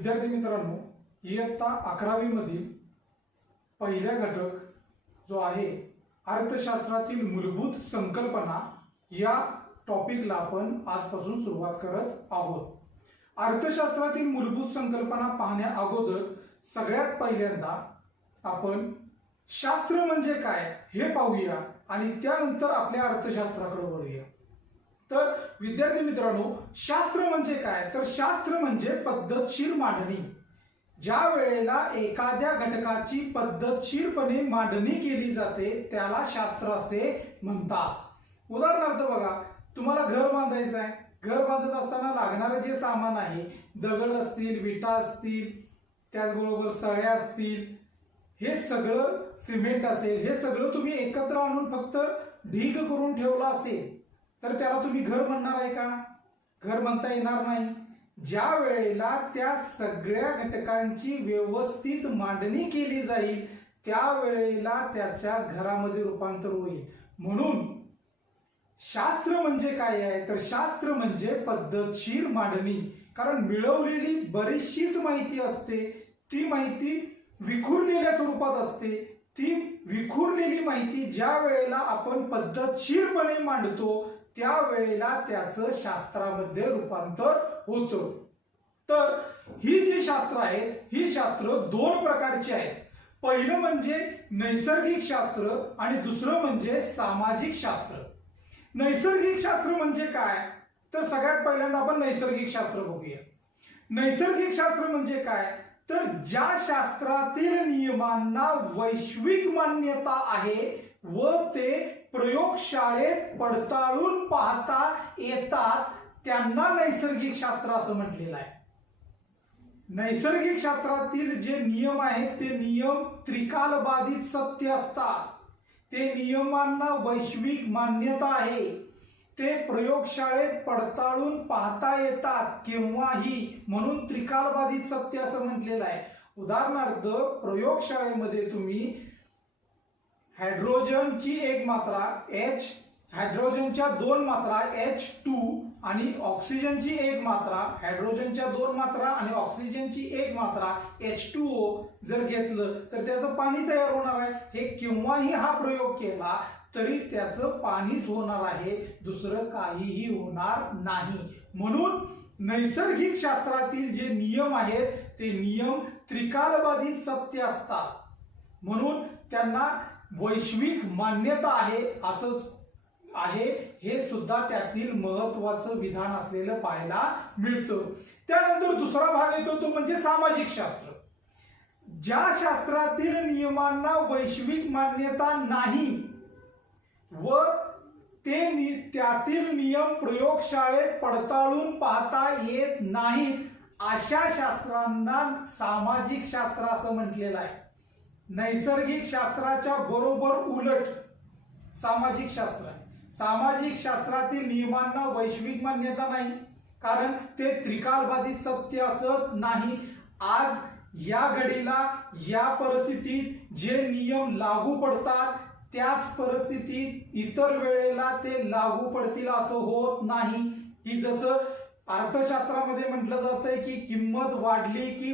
विद्यार्थी मित्रांनो, इयत्ता 11वी मधील पहिला घटक जो आहे अर्थशास्त्रातील मूलभूत संकल्पना या टॉपिकला आपण आजपासून सुरुवात करत आहोत। अर्थशास्त्रातील मूलभूत संकल्पना पाहण्या अगोदर सगळ्यात पहिल्यांदा आपण शास्त्र म्हणजे काय हे पाहूया आणि त्यानंतर आपल्या अर्थशास्त्राकडे वळूया। तर विद्यार्थी मित्रांनो, शास्त्र म्हणजे काय? तर शास्त्र म्हणजे पद्धतशीर मांडणी। ज्या वेळेला एखाद्या घटकाची पद्धतशीरपणे मांडणी केली जाते त्याला शास्त्र असे म्हणतात। उदाहरणार्थ बघा, तुम्हाला घर बांधायचं आहे, घर बांधत असताना लागणारे जे सामान आहे, दगड असतील, विटा असतील, त्याचबरोबर सळ्या असतील, हे सगळं सिमेंट असेल, हे सगळं तुम्ही एकत्र आणून फक्त ढीग करून ठेवला असेल तर त्याला तुम्ही घर म्हणणार आहे का? घर म्हणता येणार नाही। ज्या वेळेला त्या सगळ्या घटकांची व्यवस्थित मांडणी केली जाईल त्यावेळेला त्याच्या घरामध्ये रूपांतर होईल। म्हणून शास्त्र म्हणजे काय आहे? तर शास्त्र म्हणजे पद्धतशीर मांडणी। कारण मिळवलेली बरीचशीच माहिती असते, ती माहिती विखुरलेल्या स्वरूपात असते। ती विखुरलेली माहिती ज्या वेळेला आपण पद्धतशीरपणे मांडतो त्यावेळेला त्याचं शास्त्रामध्ये रूपांतर होतं। तर ही जी शास्त्र आहेत, ही शास्त्र दोन प्रकारची आहेत। पहिलं म्हणजे नैसर्गिक शास्त्र आणि दुसरं म्हणजे सामाजिक शास्त्र। नैसर्गिक शास्त्र म्हणजे काय? तर सगळ्यात पहिल्यांदा आपण नैसर्गिक शास्त्र बघूया। नैसर्गिक शास्त्र म्हणजे काय? तर ज्या शास्त्रातील नियमांना वैश्विक मान्यता आहे व ते प्रयोगशाळेत पडताळून पाहता येतात त्यांना नैसर्गिक शास्त्र असं म्हटलेलं आहे। नैसर्गिक शास्त्रातील जे नियम आहेत ते नियम त्रिकालबाधित सत्य असतात, ते नियमांना वैश्विक मान्यता आहे, ते प्रयोगशाळेत पडताळून पाहता येतात केव्हाही, म्हणून त्रिकालबाधित सत्य असं म्हटलेलं आहे। उदाहरणार्थ, प्रयोगशाळेमध्ये तुम्ही हायड्रोजनची एक मात्रा H, हायड्रोजनच्या दोन मात्रा H2 आणि ऑक्सिजनची एक मात्रा, हायड्रोजनच्या दोन मात्रा आणि ऑक्सिजनची एक मात्रा H2O जर घेतलं तर त्याचं पाणी तयार होणार आहे। हे केव्हाही हा प्रयोग केला तरी त्याचं पाणीच होणार आहे, दुसरं काहीही होणार नाही। म्हणून नैसर्गिक शास्त्रातील जे नियम आहेत ते नियम त्रिकालबाधित सत्य असतात, म्हणून त्यांना वैश्विक मान्यता आहे असं आहे। हे सुद्धा त्यातील महत्वाचं विधान असलेलं पाहायला मिळतं। त्यानंतर दुसरा भाग येतो तो म्हणजे सामाजिक शास्त्र। ज्या शास्त्रातील नियमांना वैश्विक मान्यता नाही व त्यातील नियम प्रयोगशाळेत पडताळून पाहता येत नाहीत अशा शास्त्रांना सामाजिक शास्त्र असं म्हटलेलं आहे। नैसर्गिक शास्त्राच्या बरोबर उलट सामाजिक शास्त्र आहे। सामाजिक शास्त्रातील नियमांना वैश्विक मान्यता नाही कारण ते त्रिकालबाधित सत्य असत नाही। आज या घडीला या परिस्थितीत जे नियम लागू पडतात त्याच परिस्थितीत इतर वेळेला ते लागू पडतील असं होत नाही। की जसं अर्थशास्त्रामध्ये म्हटलं जातंय की किंमत वाढली की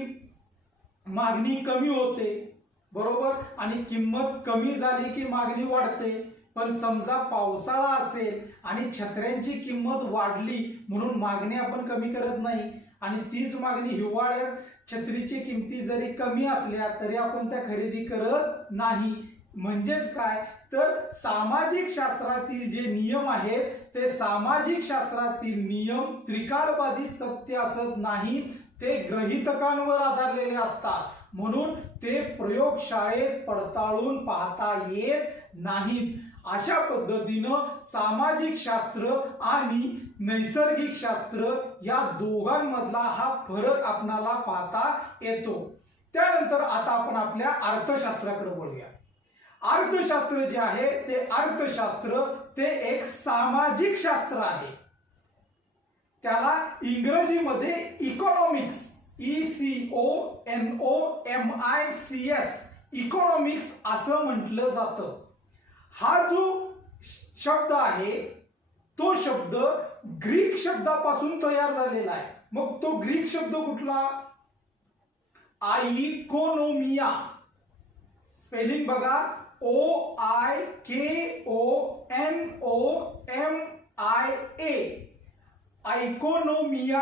मागणी कमी होते, बरोबर, आणि किंमत कमी झाली की मागणी वाढते। पण समजा पावसाळा असेल आणि छत्र्यांची किंमत वाढली म्हणून मागणी आपण कमी करत नाही आणि तीच मागणी हिवाळ्यात छत्रीची किमती जरी कमी असल्या तरी आपण त्या खरेदी करत नाही। म्हणजेच काय? तर सामाजिक शास्त्रातील जे नियम आहेत ते सामाजिक शास्त्रातील नियम त्रिकालबाधित सत्य असत नाही, ते गृहीतकांवर आधारलेले असतात, म्हणून ते प्रयोगशाळेत पडताळून पाहता येत नाहीत। अशा पद्धतीनं सामाजिक शास्त्र आणि नैसर्गिक शास्त्र या दोघांमधला हा फरक आपणाला पाहता येतो। त्यानंतर आता आपण आपल्या अर्थशास्त्राकडे वळूया। अर्थशास्त्र जे आहे ते अर्थशास्त्र ते एक सामाजिक शास्त्र आहे। त्याला इंग्रजीमध्ये इकॉनॉमिक्स, ECONOMICS, इकॉनॉमिक्स असं म्हटलं जातं। हा जो शब्द आहे तो शब्द ग्रीक शब्दापासून तयार झालेला आहे। मग तो ग्रीक शब्द कुठला? आइकोनोमिया, स्पेलिंग बघा, OIKONOMIA, आइकोनोमिया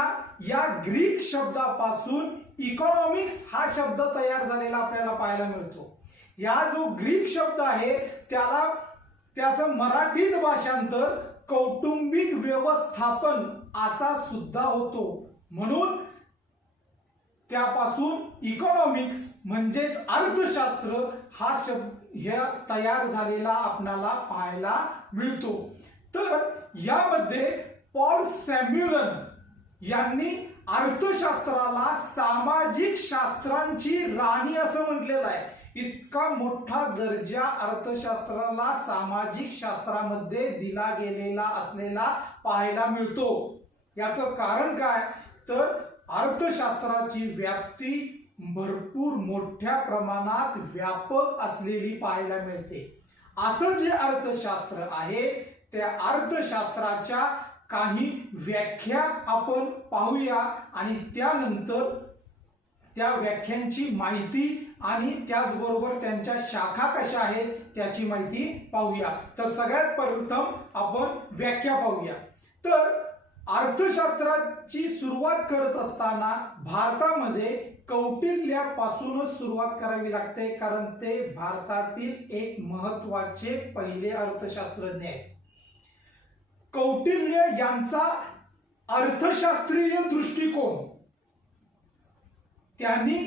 या ग्रीक शब्दापासून इकॉनॉमिक्स हा शब्द तयार झालेला आपल्याला पाहायला मिळतो. या जो ग्रीक शब्द आहे त्याचं मराठीत भाषांतर कौटुंबिक व्यवस्थापन असा सुद्धा होतो. म्हणून त्यापासून इकॉनॉमिक्स म्हणजेच अर्थशास्त्र हा शब्द तयार झालेला आपल्याला पाहायला मिळतो. तर यामध्ये पॉल सॅम्युएलन यांनी अर्थशास्त्राला सामाजिक शास्त्रांची राणी असं म्हटलेलं आहे. इतका मोठा दर्जा अर्थशास्त्राला सामाजिक शास्त्रामध्ये दिला गेलेला असलेला पाहायला मिळतो. याचं कारण काय, तर अर्थशास्त्राची व्याप्ती भरपूर मोठ्या प्रमाणात व्यापक असलेली पाहायला मिळते. असं जे अर्थशास्त्र आहे त्या अर्थशास्त्राच्या काही व्याख्या आपण पाहूया आणि त्यानंतर त्या व्याख्यांची माहिती आणि त्याचबरोबर त्यांच्या शाखा कशा आहेत त्याची माहिती पाहूया. तर सगळ्यात प्रथम आपण व्याख्या पाहूया. तर अर्थशास्त्राची सुरुवात करत असताना भारतामध्ये कौटिल्यापासूनच सुरुवात करावी लागते, कारण ते भारतातील एक महत्त्वाचे पहिले अर्थशास्त्रज्ञ आहेत. कौटिल्य यांचा अर्थशास्त्रीय दृष्टिकोन, त्यांनी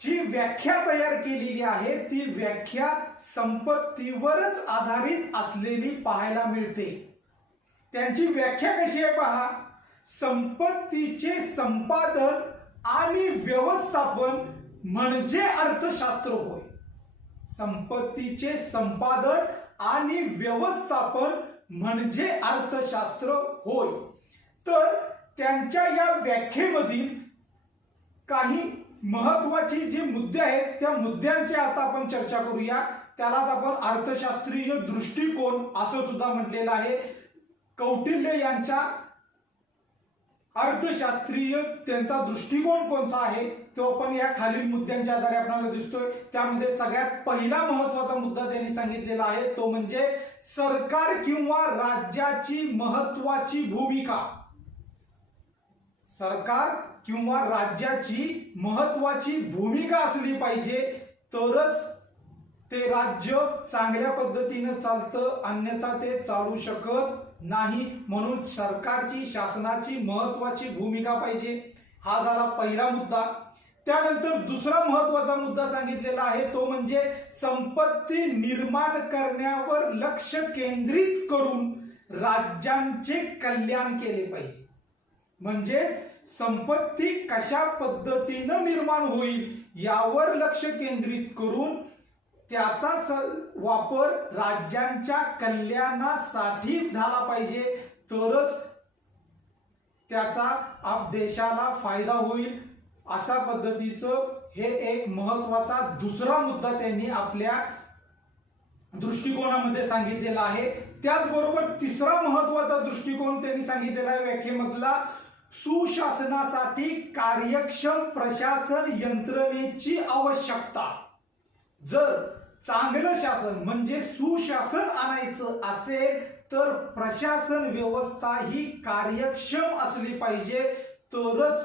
जी व्याख्या तयार केलेली आहे ती व्याख्या संपत्तीवरच आधारित असलेली पाहायला मिळते. त्यांची व्याख्या कशी आहे पहा, संपत्तीचे संपादन आणि व्यवस्थापन म्हणजे अर्थशास्त्र होय. संपत्तीचे संपादन आणि व्यवस्थापन म्हणजे अर्थशास्त्र होय. तर त्यांच्या या व्याख्येमधील काही महत्वाचे जे मुद्दे आहेत त्या मुद्द्यांची आता आपण चर्चा करूया. त्यालाच आपण अर्थशास्त्रीय दृष्टिकोन असं सुद्धा म्हटलेलं आहे. कौटिल्य यांच्या अर्थशास्त्रीय त्यांचा दृष्टिकोन कोणता आहे तो आपण या खालील मुद्द्यांच्या आधारे आपल्याला दिसतोय. त्यामध्ये सगळ्यात पहिला महत्वाचा मुद्दा त्यांनी सांगितलेला आहे तो म्हणजे सरकार किंवा राज्याची महत्वाची भूमिका. सरकार किंवा राज्याची महत्वाची भूमिका असली पाहिजे तरच ते राज्य चांगल्या पद्धतीने चालतं, अन्यथा ते चालू शकत नाही. म्हणून सरकारची शासनाची महत्वाची भूमिका पाहिजे. हा झाला पहिला मुद्दा. त्यानंतर दुसरा महत्वाचा मुद्दा सांगितलेला आहे तो म्हणजे संपत्ती निर्माण करण्यावर लक्ष केंद्रित करून राज्यांचे कल्याण केले पाहिजे. म्हणजेच संपत्ती कशा पद्धतीने निर्माण होईल यावर लक्ष केंद्रित करून त्याचा वापर राज्यांच्या कल्याणासाठी झाला पाहिजे, तरच त्याचा देशाला फायदा होईल. अशा पद्धतीचं हे एक महत्वाचा दुसरा मुद्दा त्यांनी आपल्या दृष्टिकोनामध्ये सांगितलेला आहे. त्याचबरोबर तिसरा महत्वाचा दृष्टिकोन त्यांनी सांगितलेला आहे व्याख्येमधला, सुशासनासाठी कार्यक्षम प्रशासन यंत्रणेची आवश्यकता. जर चांगलं शासन म्हणजे सुशासन आणायचं असेल तर प्रशासन व्यवस्था ही कार्यक्षम असली पाहिजे, तरच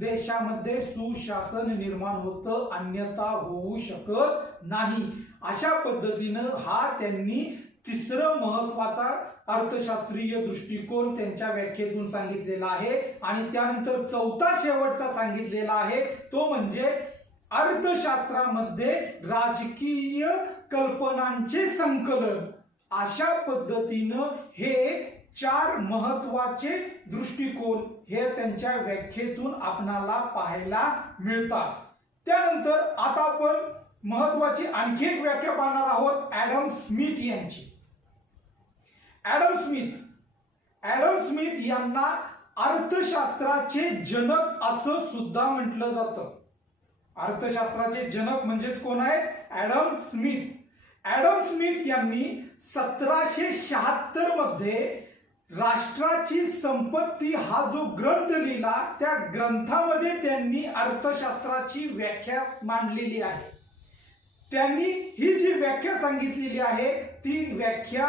देशामध्ये सुशासन निर्माण होतं, अन्यथा होऊ शकत नाही. अशा पद्धतीनं हा त्यांनी तिसरं महत्वाचा अर्थशास्त्रीय दृष्टिकोन त्यांच्या व्याख्येतून सांगितलेला आहे. आणि त्यानंतर चौथा शेवटचा सांगितलेला आहे तो म्हणजे अर्थशास्त्रामध्ये राजकीय कल्पनांचे संकलन. अशा पद्धतीनं हे चार महत्वाचे दृष्टिकोन हे त्यांच्या व्याख्येतून आपणाला पाहायला मिळतात. त्यानंतर आता आपण महत्वाची आणखी एक व्याख्या पाहणार आहोत ॲडम स्मिथ यांची. ॲडम स्मिथ यांना अर्थशास्त्राचे जनक असं सुद्धा म्हटलं जातं. अर्थशास्त्राचे जनक म्हणजेच कोण आहेत, ॲडम स्मिथ. ॲडम स्मिथ यांनी 1776 मध्ये राष्ट्राची संपत्ती हा जो ग्रंथ लिहिला त्या ग्रंथामध्ये त्यांनी अर्थशास्त्राची व्याख्या मांडलेली आहे. त्यांनी ही जी व्याख्या सांगितलेली आहे ती व्याख्या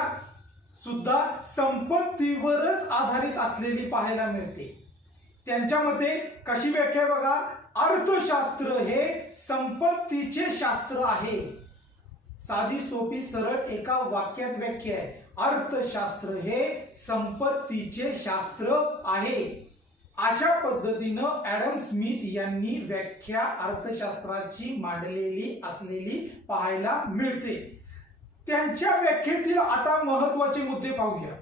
सुद्धा संपत्तीवरच आधारित असलेली पाहायला मिळते. त्यांच्या मते कशी व्याख्या बघा, अर्थशास्त्र हे संपत्तीचे शास्त्र आहे. साधी सोपी सरळ एका वाक्यात व्याख्या आहे. अर्थशास्त्र हे संपत्तीचे शास्त्र आहे. अशा पद्धतीनं ॲडम स्मिथ यांनी व्याख्या अर्थशास्त्राची मांडलेली असलेली पाहायला मिळते. त्यांच्या व्याख्येतील आता महत्वाचे मुद्दे पाहूया.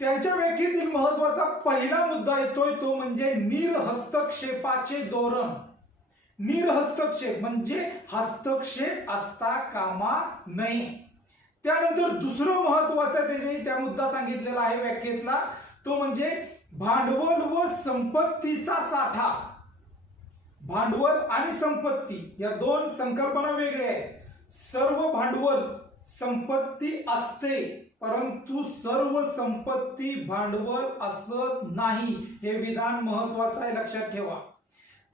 त्यांच्या व्याख्येतील महत्वाचा पहिला मुद्दा येतोय तो म्हणजे निर्हस्तक्षेपाचे धोरण. निर्हस्तक्षेप म्हणजे हस्तक्षेप असता कामा नये. त्यानंतर दुसरं महत्वाचं त्या मुद्दा सांगितलेला आहे व्याख्येतला तो म्हणजे भांडवल व संपत्तीचा साठा. भांडवल आणि संपत्ती या दोन संकल्पना वेगळ्या आहेत. सर्व भांडवल संपत्ती असते परंतु सर्व संपत्ती भांडवल असत नाही. हे विधान महत्वाचं आहे, लक्षात ठेवा.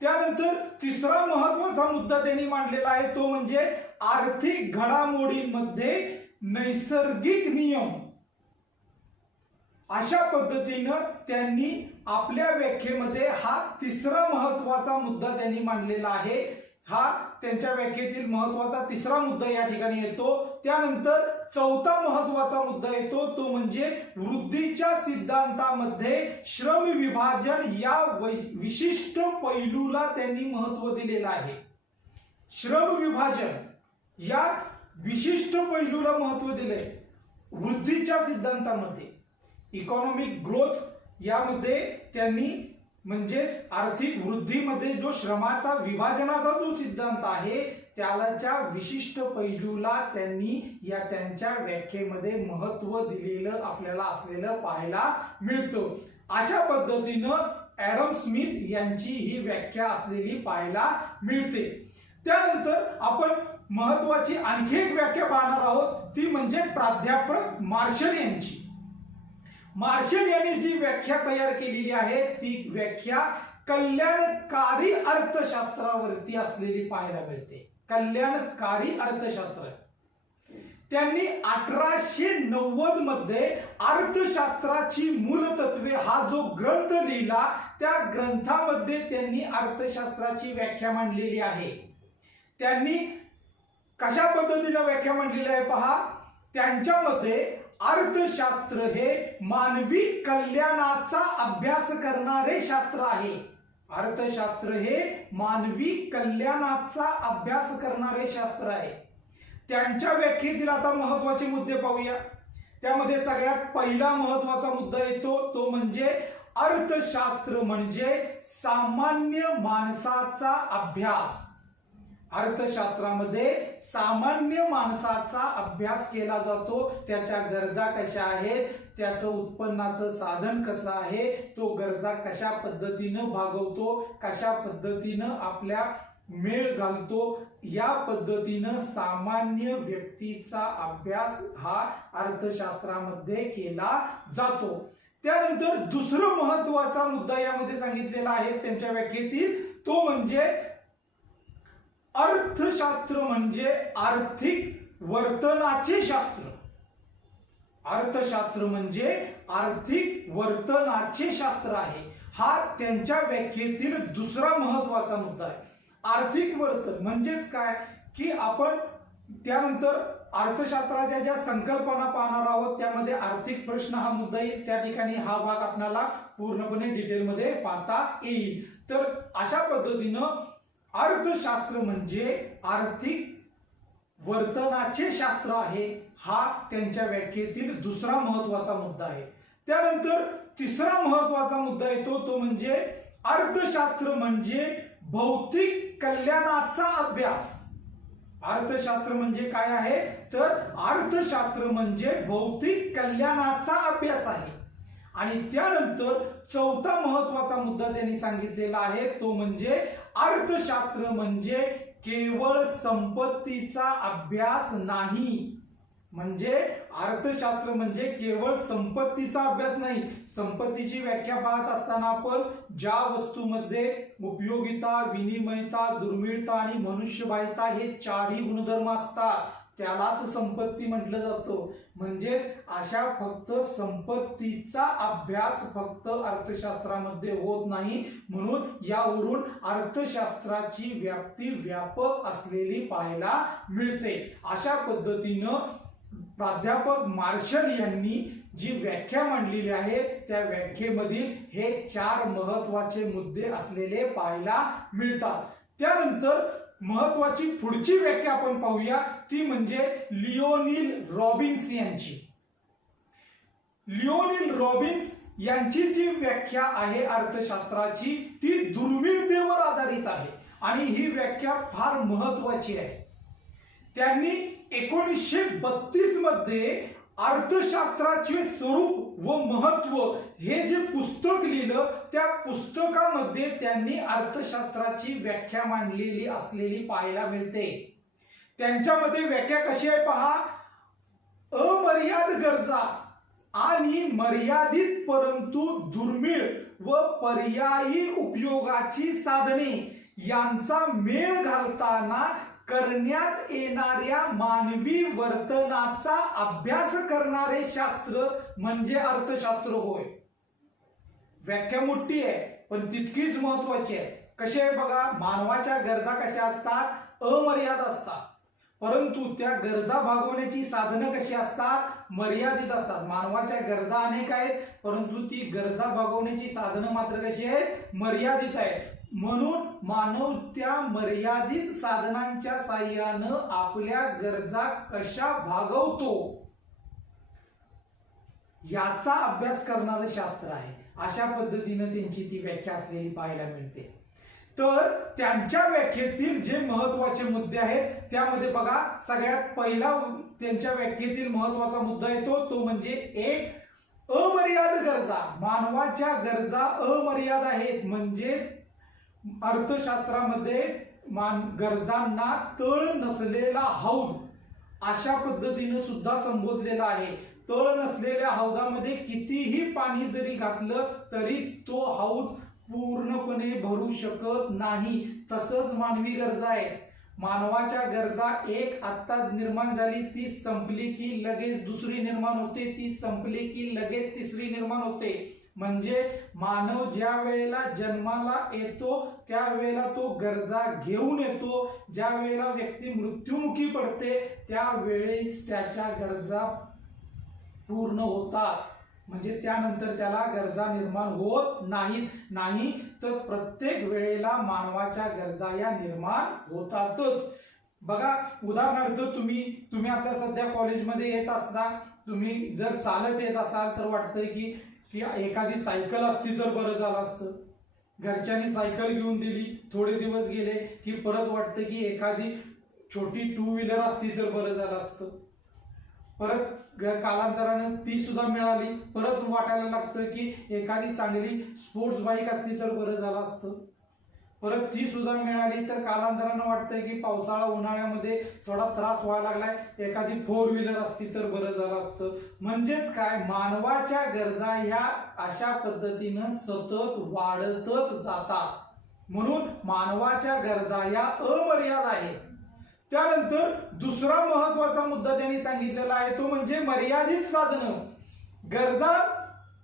त्यानंतर तिसरा महत्वाचा मुद्दा त्यांनी मांडलेला आहे तो म्हणजे आर्थिक घडामोडींमध्ये नैसर्गिक नियम. अशा पद्धतीनं त्यांनी आपल्या व्याख्येमध्ये हा तिसरा महत्वाचा मुद्दा त्यांनी मांडलेला आहे. हा त्यांच्या व्याख्येतील महत्वाचा तिसरा मुद्दा या ठिकाणी येतो. त्यानंतर चौथा महत्वाचा मुद्दा येतो तो म्हणजे वृद्धीच्या सिद्धांतामध्ये श्रम विभाजन या विशिष्ट पैलूला त्यांनी महत्व दिलेलं आहे. श्रम विभाजन या विशिष्ट पैलूला महत्व दिले वृद्धीच्या सिद्धांतामध्ये. इकॉनॉमिक ग्रोथ यामध्ये त्यांनी म्हणजेच आर्थिक वृद्धीमध्ये जो श्रमाचा विभाजनाचा जो सिद्धांत आहे त्याच्या विशिष्ट पैलूला त्यांनी या त्यांच्या व्याख्येमध्ये महत्व दिलेलं आपल्याला असलेलं पाहायला मिळतं. अशा पद्धतीनं ॲडम स्मिथ यांची ही व्याख्या असलेली पाहायला मिळते. त्यानंतर आपण महत्वाची आणखी एक व्याख्या पाहणार आहोत ती म्हणजे प्राध्यापक मार्शल यांची. मार्शल यांनी जी व्याख्या तयार केलेली आहे ती व्याख्या कल्याणकारी अर्थशास्त्रावरती असलेली पाहायला मिळते. कल्याणकारी अर्थशास्त्र. त्यांनी 1890 मध्ये अर्थशास्त्राची मूलतत्वे हा जो ग्रंथ लिहिला त्या ग्रंथामध्ये त्यांनी अर्थशास्त्राची व्याख्या मांडलेली आहे. त्यांनी कशा पद्धतीने व्याख्या मांडलेली आहे पहा. त्यांच्यामध्ये अर्थशास्त्र हे मानवी कल्याणाचा अभ्यास करणारे शास्त्र आहे. अर्थशास्त्र हे मानवी कल्याणाचा अभ्यास करणारे शास्त्र आहे. त्यांच्या व्याख्येतील आता महत्वाचे मुद्दे पाहूया. त्यामध्ये सगळ्यात पहिला महत्वाचा मुद्दा येतो तो म्हणजे अर्थशास्त्र म्हणजे सामान्य माणसाचा अभ्यास. अर्थशास्त्रामध्ये सामान्य माणसाचा अभ्यास केला जातो. त्याच्या गरजा कशा आहेत, त्याचं उत्पन्नाचं साधन कसं आहे, तो गरजा कशा पद्धतीनं भागवतो, कशा पद्धतीनं आपल्या मेळ घालतो, या पद्धतीनं सामान्य व्यक्तीचा अभ्यास हा अर्थशास्त्रामध्ये केला जातो. त्यानंतर दुसरा महत्वाचा मुद्दा यामध्ये सांगितलेला आहे त्यांच्या व्याख्येतील तो म्हणजे अर्थशास्त्र म्हणजे आर्थिक वर्तनाचे शास्त्र. अर्थशास्त्र म्हणजे आर्थिक वर्तनाचे शास्त्र आहे. हा त्यांच्या व्याख्येतील दुसरा महत्वाचा मुद्दा आहे. आर्थिक वर्तन म्हणजेच काय की आपण त्यानंतर अर्थशास्त्राच्या ज्या संकल्पना पाहणार आहोत त्यामध्ये आर्थिक प्रश्न हा मुद्दा येईल. त्या ठिकाणी हा भाग आपल्याला पूर्णपणे डिटेलमध्ये पाहता येईल. तर अशा पद्धतीनं अर्थशास्त्र म्हणजे आर्थिक वर्तनाचे शास्त्र आहे. हा त्यांच्या व्याख्येतील दुसरा महत्वाचा मुद्दा आहे. त्यानंतर तिसरा महत्वाचा मुद्दा येतो तो म्हणजे अर्थशास्त्र म्हणजे भौतिक कल्याणाचा अभ्यास. अर्थशास्त्र म्हणजे काय आहे तर अर्थशास्त्र म्हणजे भौतिक कल्याणाचा अभ्यास आहे. आणि त्यानंतर चौथा महत्वाचा मुद्दा त्यांनी सांगितलेला आहे तो म्हणजे अर्थशास्त्र म्हणजे केवळ संपत्तीचा अभ्यास नाही. म्हणजे अर्थशास्त्र म्हणजे केवळ संपत्तीचा अभ्यास नाही. संपत्तीची व्याख्या पाहत असताना आपण ज्या वस्तूमध्ये उपयोगिता, विनिमयता, दुर्मिळता आणि मनुष्यबाह्यता हे चारही गुणधर्म असतात त्यालाच संपत्ती म्हटलं जातं. म्हणजेच अशा फक्त संपत्तीचा अभ्यास फक्त अर्थशास्त्रामध्ये होत नाही. म्हणून यावरून अर्थशास्त्राची व्याप्ती व्यापक असलेली पाहायला मिळते. अशा पद्धतीनं प्राध्यापक मार्शल यांनी जी व्याख्या मांडलेली आहे त्या व्याख्येमधील हे 4 महत्वाचे मुद्दे असलेले पाहायला मिळतात. त्यानंतर महत्वाची पुढची व्याख्या आपण पाहूया ती म्हणजे लिओनील रॉबिन्स यांची. लिओनील रॉबिन्स यांची जी व्याख्या आहे अर्थशास्त्राची ती दुर्मिळतेवर आधारित आहे आणि ही व्याख्या फार महत्वाची आहे. त्यांनी 1932 मध्ये अर्थशास्त्राचे स्वरूप व महत्व हे जे पुस्तक लिहिलं त्या पुस्तकामध्ये त्यांनी अर्थशास्त्राची व्याख्या मांडलेली असलेली पाहायला मिळते. त्यांच्यामध्ये व्याख्या कशी आहे पहा. अमर्याद गरजा आणि मर्यादित परंतु दुर्मिळ व पर्यायी उपयोगाची साधने यांचा मेळ घालताना करण्यात येणाऱ्या मानवी वर्तनाचा अभ्यास करणारे शास्त्र म्हणजे अर्थशास्त्र होय. व्याख्या मोठी आहे पण तितकीच महत्वाची आहे. कशी आहे बघा. मानवाच्या गरजा कशा असतात. अमर्याद असतात. परंतु त्या गरजा भागवण्याची साधनं कशी असतात. मर्यादित असतात. मानवाच्या गरजा अनेक आहेत परंतु ती गरजा भागवण्याची साधनं मात्र कशी आहेत. मर्यादित आहेत. म्हणून मानव त्या मर्यादित साधनांच्या साहाय्यानं आपल्या गरजा कशा भागवतो याचा अभ्यास करणारं शास्त्र आहे. अशा पद्धतीने त्यांची ती व्याख्या असलेली पाहायला मिळते. तर त्यांच्या व्याख्येतील जे महत्वाचे मुद्दे आहेत त्यामध्ये बघा सगळ्यात पहिला त्यांच्या व्याख्येतील महत्वाचा मुद्दा येतो तो म्हणजे एक अमर्याद गरजा. मानवाच्या गरजा अमर्याद आहेत. म्हणजे अर्थशास्त्रामध्ये गरजांना तळ नसलेला हौद अशा पद्धतीने सुद्धा संबोधलेला आहे. तळ नसलेल्या हौदामध्ये कितीही पाणी जरी घातलं तरी तो हौद पूर्णपणे भरू शकत नाही. तसंच मानवी गरजा आहेत. मानवाच्या गरजा एक आत्ता निर्माण झाली ती संपली की लगेच दुसरी निर्माण होते. ती संपली की लगेच तिसरी निर्माण होते. म्हणजे मानव ज्या वेळेला जन्माला येतो त्यावेळेला तो गरजा घेऊन येतो. ज्या वेळेला व्यक्ती मृत्युमुखी पडते त्यावेळेस त्याच्या गरजा पूर्ण होतात. म्हणजे त्यानंतर त्याला गरजा निर्माण होत नाही तर प्रत्येक वेळेला मानवाच्या गरजा या निर्माण होतातच. बघा उदाहरणार्थ तुम्ही आता सध्या कॉलेजमध्ये येत असता. तुम्ही जर चालत येत असाल तर वाटतंय की एखादी सायकल असती तर बरं झालं असतं. घरच्यांनी सायकल घेऊन दिली. थोडे दिवस गेले की परत वाटतं की एखादी छोटी 2 व्हीलर असती तर बरं झालं असतं. परत कालांतरानं ती सुद्धा मिळाली. परत वाटायला लागतं की एखादी चांगली स्पोर्ट्स बाईक असती तर बरं झालं असतं. परत ती सुद्धा मिळाली तर कालांतरानं वाटतंय की पावसाळा उन्हाळ्यामध्ये थोडा त्रास व्हायला लागलाय. एखादी 4 व्हीलर असती तर बरं झालं असतं. म्हणजेच काय मानवाच्या गरजा ह्या अशा पद्धतीनं सतत वाढतच जातात. म्हणून मानवाच्या गरजा या अमर्याद आहेत. त्यानंतर दुसरा महत्वाचा मुद्दा त्यांनी सांगितलेला आहे तो म्हणजे मर्यादित साधनं. गरजा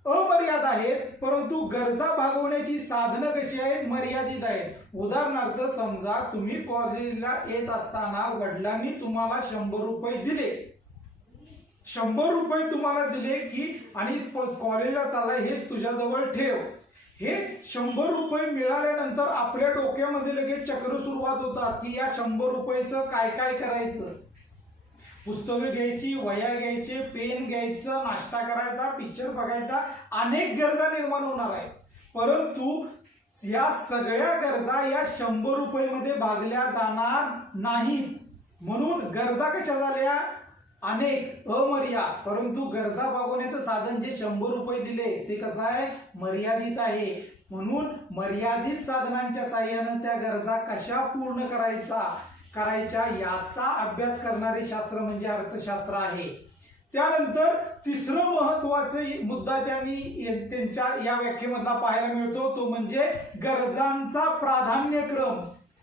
अमर्याद आहेत परंतु गरजा भागवण्याची साधनं कशी आहेत. मर्यादित आहेत. उदाहरणार्थ समजा तुम्ही कॉलेजला येत असताना वडिलांनी तुम्हाला 100 रुपये दिले. 100 रुपये तुम्हाला दिले की आणि कॉलेजला चाललाय हेच तुझ्याजवळ ठेव. हे 100 रुपये मिळाल्यानंतर आपल्या डोक्यामध्ये लगेच चक्र सुरुवात होतात की या 100 रुपयाचं काय काय करायचं. पुस्तकं घ्यायची, वह्या घ्यायचे, पेन घ्यायचं, नाश्ता करायचा, पिक्चर बघायचा, अनेक गरजा निर्माण होणार आहेत. परंतु या सगळ्या गरजा या 100 रुपये भागल्या जाणार नाहीत. म्हणून गरजा कशा झाल्या अनेक अमर्याद. परंतु गरजा भागवण्याचं साधन जे 100 रुपये दिले ते कसं आहे मर्यादित आहे. म्हणून मर्यादित साधनांच्या साहाय्याने त्या गरजा कशा पूर्ण करायचा करायच्या याचा अभ्यास करणारे शास्त्र म्हणजे अर्थशास्त्र आहे. त्यानंतर तिसरं महत्वाचे मुद्दा त्यांच्या या व्याख्येमधला पाहायला मिळतो तो म्हणजे गरजांचा प्राधान्यक्रम.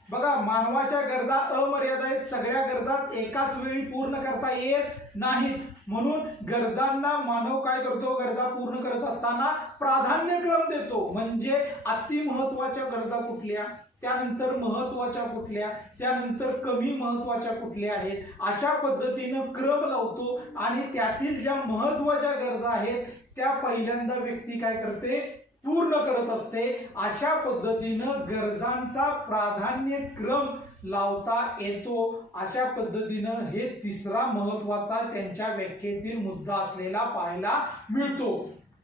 बघा, मानवाच्या गरजा अमर्यादित आहेत. सगळ्या गरजा एकाच वेळी पूर्ण करता येत नाहीत. म्हणून गरजांना मानव काय करतो, गरजा पूर्ण करत असताना प्राधान्यक्रम देतो. म्हणजे अति महत्वाच्या गरजा कुठल्या, त्यानंतर महत्वाच्या कुठल्या, त्यानंतर कमी महत्वाच्या कुठल्या आहेत, अशा पद्धतीनं क्रम लावतो आणि त्यातील ज्या महत्वाच्या गरजा आहेत त्या पहिल्यांदा व्यक्ती काय करते, पूर्ण करत असते. अशा पद्धतीनं गरजांचा प्राधान्यक्रम लावता येतो. अशा पद्धतीनं हे तिसरा महत्वाचा त्यांच्या व्याख्येतील मुद्दा असलेला पाहायला मिळतो.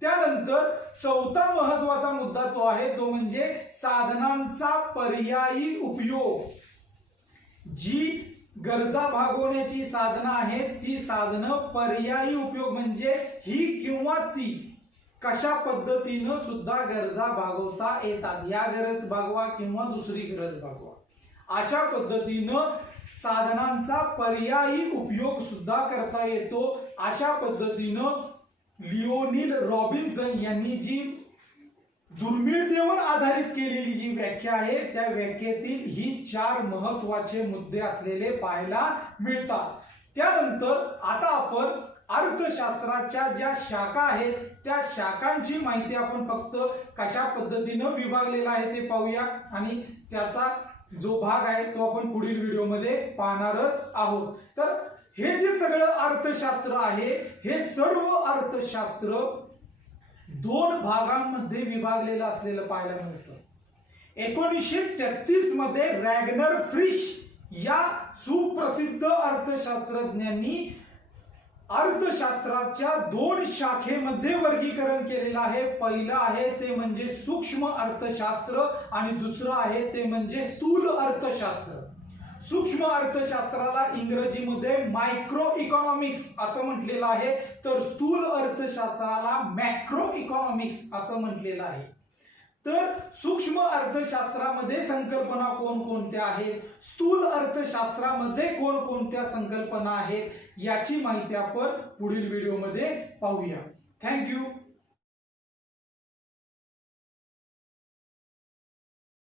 त्यानंतर चौथा महत्वाचा मुद्दा तो आहे तो म्हणजे साधनांचा पर्यायी उपयोग. जी गरजा भागवण्याची साधनं आहेत ती साधनं पर्यायी उपयोग म्हणजे ही किंवा ती कशा पद्धतीनं सुद्धा गरजा भागवता येतात. या गरज भागवा किंवा दुसरी गरज भागवा, अशा पद्धतीनं साधनांचा पर्यायी उपयोग सुद्धा करता येतो. अशा पद्धतीनं लिओनील रॉबिन्सन यांनी जी दुर्मिळतेवर आधारित केलेली जी व्याख्या आहे त्या व्याख्येतील ही 4 महत्वाचे मुद्दे असलेले पाहायला मिळतात. त्यानंतर आता आपण अर्थशास्त्राच्या ज्या शाखा आहेत त्या शाखांची माहिती आपण फक्त कशा पद्धतीनं विभागलेला आहे ते पाहूया आणि त्याचा जो भाग आहे तो आपण पुढील व्हिडिओमध्ये पाहणारच आहोत. तर हे जे सगळं अर्थशास्त्र आहे हे सर्व अर्थशास्त्र 2 भागांमध्ये विभागलेलं असलेलं पाहायला मिळतं. 1933 मध्ये रॅग्नर फ्रिश या सुप्रसिद्ध अर्थशास्त्रज्ञांनी अर्थशास्त्राच्या 2 शाखेमध्ये वर्गीकरण केलेलं आहे. पहिलं आहे ते म्हणजे सूक्ष्म अर्थशास्त्र आणि दुसरं आहे ते म्हणजे स्थूल अर्थशास्त्र. सूक्ष्म अर्थशास्त्राला इंग्रजीमध्ये मायक्रो इकॉनॉमिक्स असं म्हटलेलं आहे तर स्थूल अर्थशास्त्राला मॅक्रो इकॉनॉमिक्स असं म्हटलेलं आहे. तर सूक्ष्म अर्थशास्त्रामध्ये संकल्पना कोणकोणत्या आहेत, स्थूल अर्थशास्त्रामध्ये कोणकोणत्या संकल्पना आहेत याची माहिती आपण पुढील व्हिडिओमध्ये पाहूया. थँक्यू.